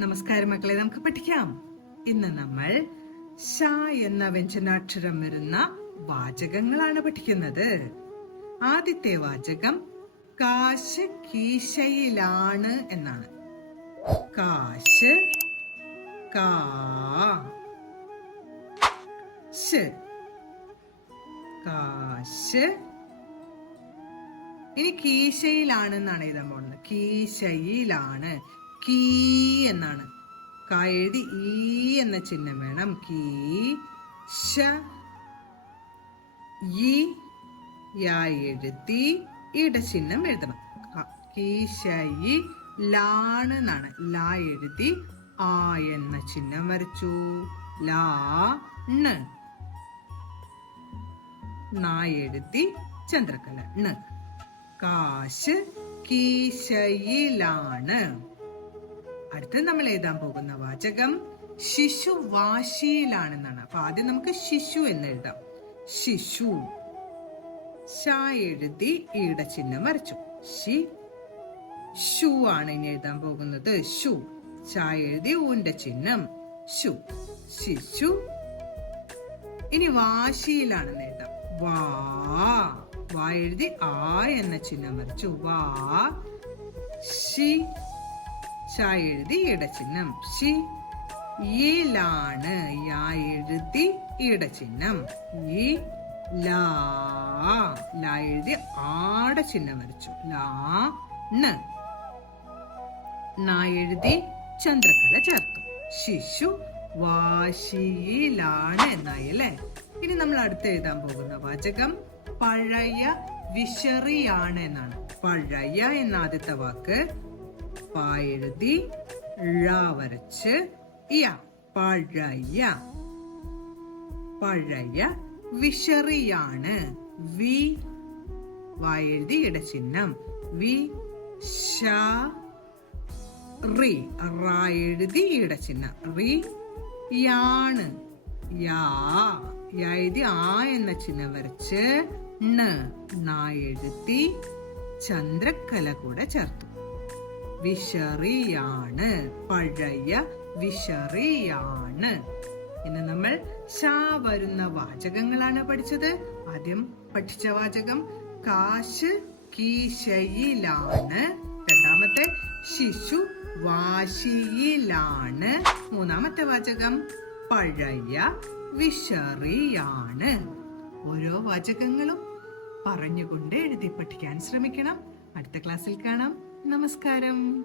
നമസ്കാരം മക്കളെ, നമുക്ക് പഠിക്കാം. ഇന്ന് നമ്മൾ ഷ എന്ന വ്യഞ്ജനാക്ഷരം വരുന്ന വാചകങ്ങളാണ് പഠിക്കുന്നത്. ആദ്യത്തെ വാചകം കാശ് കീശയിലാണ് എന്നാണ്. കാശ് കാശ്. ഇനി കീശയിലാണെന്നാണ് എഴുതാൻ പോകുന്നത്. കീശയിലാണ്. കീ എന്നാണ്. കാ എഴുതി ഈ എന്ന ചിഹ്നം വേണം. കീ ശ യാ എഴുതി ഇടചിഹ്നം എഴുതണം. കീശയി ലാണ് എന്നാണ്. ലാ എഴുതി ആ എന്ന ചിഹ്നം വരച്ചു. ലാ ണ്. നാ എഴുതി ചന്ദ്രക്കല ണ്. കാശ് കീശയിലാണ്. അടുത്ത് നമ്മൾ എഴുതാൻ പോകുന്ന വാചകം ശിശു വാശിയിലാണെന്നാണ്. അപ്പൊ ആദ്യം നമുക്ക് ശിശു എന്ന് എഴുതാം. ശിശു. ശ എഴുതി ഈട ചിഹ്നം വരച്ചു. ശു ആണ് ഇനി എഴുതാൻ പോകുന്നത്. ശു. ശ എഴുതി ഊന്റെ ചിഹ്നം. ശു. ശിശു. ഇനി വാശിയിലാണെന്ന് എഴുതാം. വാ എഴുതി ആ എന്ന ചിഹ്നം വരച്ചു. ശ എഴുതി ഇടചിഹ്നം. ലാണ്. യാ എഴുതി ഇടചിഹ്നം. ലാ എഴുതി ആട ചിഹ്നം വരച്ചു. നാ എഴുതി ചന്ദ്രക്കല ചേർത്തു. ശിശു വാശിയിലാണ് എന്നായി അല്ലേ. ഇനി നമ്മൾ അടുത്ത് എഴുതാൻ പോകുന്ന വാചകം പഴയ വിശറിയാണ് എന്നാണ്. പഴയ എന്ന ആദ്യത്തെ വാക്ക് പാ എഴുതി ഴ വരച്ച് പഴയ വിശറിയാണ്. വാ എഴുതി ഇടചിഹ്നം. റാ എഴുതി ഇടചിഹ്നം. യാണ്. യാ എഴുതി ആ എന്ന ചിഹ്നം വരച്ച് നാ എഴുതി ചന്ദ്രക്കല കൂടെ ചേർത്തു. വിശറിയാണ്. പഴയ വിശറിയാണ്. ഇന്ന് നമ്മൾ ഷ വരുന്ന വാചകങ്ങളാണ് പഠിച്ചത്. ആദ്യം പഠിച്ച വാചകം കാശ് കീശയിലാണ്. രണ്ടാമത്തെ ശിശു വാശിയിലാണ്. മൂന്നാമത്തെ വാചകം പഴയ വിശറിയാണ്. ഓരോ വാചകങ്ങളും പറഞ്ഞുകൊണ്ട് എഴുതി പഠിക്കാൻ ശ്രമിക്കണം. അടുത്ത ക്ലാസ്സിൽ കാണാം. നമസ്കാരം.